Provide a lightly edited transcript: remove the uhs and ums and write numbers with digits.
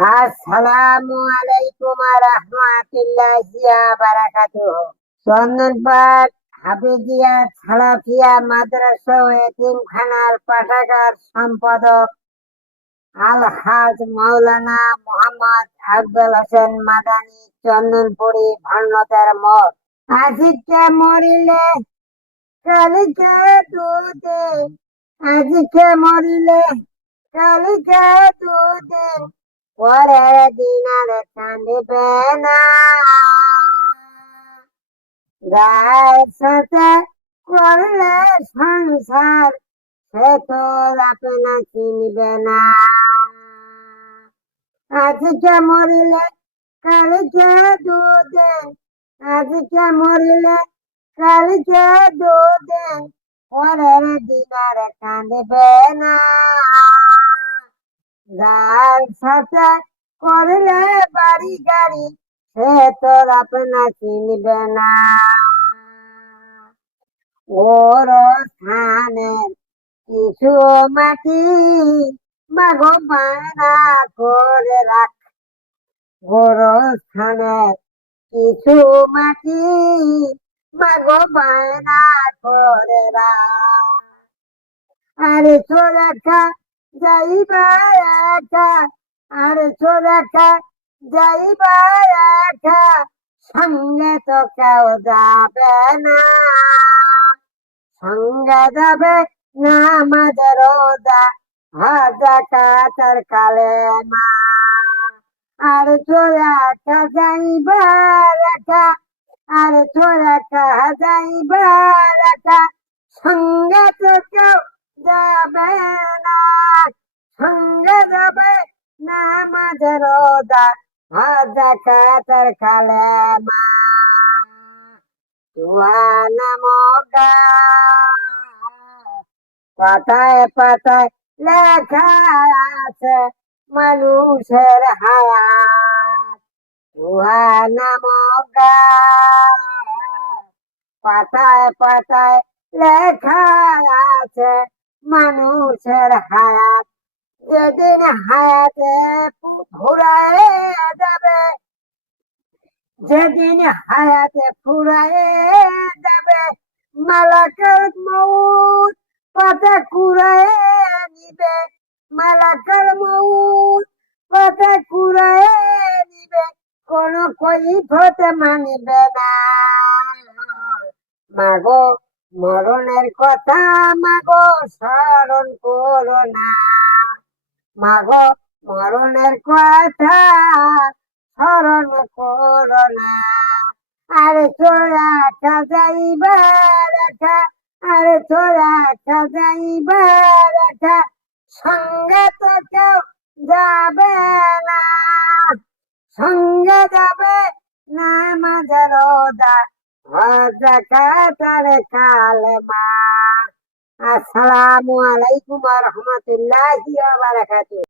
আসসালামু আলাইকুম রাহমাতুল্লাহি ওয়া বারাকাতুহু। চন্দনপাট হাফিজিয়া সালাফিয়া মাদ্রাসা ও এতিমখানার পাঠাগার সম্পাদক আলহাজ মাওলানা মোহাম্মদ আফজল হোসেন মাদানী, চন্দনপুরি, ভান্নতার মঠ। আজকে মরিলে কালিকে দুদিন, আজকে মরিলে কালিকে দুদিন, পরের দিন আর কাঁদিবে না। গায়ের সাথে করলে সংসার, সে তো আপনা চিনবে না। আজকে মরিলে কালকে দুদিন, আজকে মরিলে কালকে দুদিন, পরের দিন আর কাঁদবে না। যার সাথে করলে বাড়ি গাড়ি, সে তোর আপনা চিনবে না। ওর স্থানে কিছু মাটি মাগো বায়না করে রাখ, গোরস্থানে কিছু মাটি মাগো বায়না করে রাখ। আরে ছোড়াখা যাইবা একা, আরে ছোড়াখা যাইবা একা, সঙ্গে তো কেউ যাবে না। সঙ্গে যাবে না আমাদের রোজা হাজা কাতার কালেমা। আর ছোড়াখা যাইবা একা, আর ছোড়াখা যাইবা একা, সঙ্গে তো কেউ যাবে না। সঙ্গে যাবে না আমাদের রোজা হাজা কাতার কালেমা। সুবহানা মওলা, পাতায় পাতায় লেখা আছে মানুষের হায়াত। সুবহানা মওলা, পাতায় পাতায় লেখা আছে মানুষের হায়াত। যেদিন হায়াতে ফুরায় যাবে, যেদিন হায়াতে ফুরায় যাবে, মালাকুল মউত পাতা কুড়ায় নিবে, মালাকুল মউত পাতা কুড়ায় নিবে, কোন কৈফিয়ত মানিবে না। মাগো মরণের কথা মাগো স্মরণ করো না, মাগো মরণের কথা স্মরণ করো না। আরে ছোড়াখা যাইবা রেখা, আরে ছোড়াখা যাইবা রেখা, সঙ্গে তো কেউ যাবে না। সঙ্গে যাবে না মাঝে রোজা হাজা কাতার কালেমা। আসসালামু আলাইকুম রহমতুল্লাহি ওয়া বারাকাতুহু।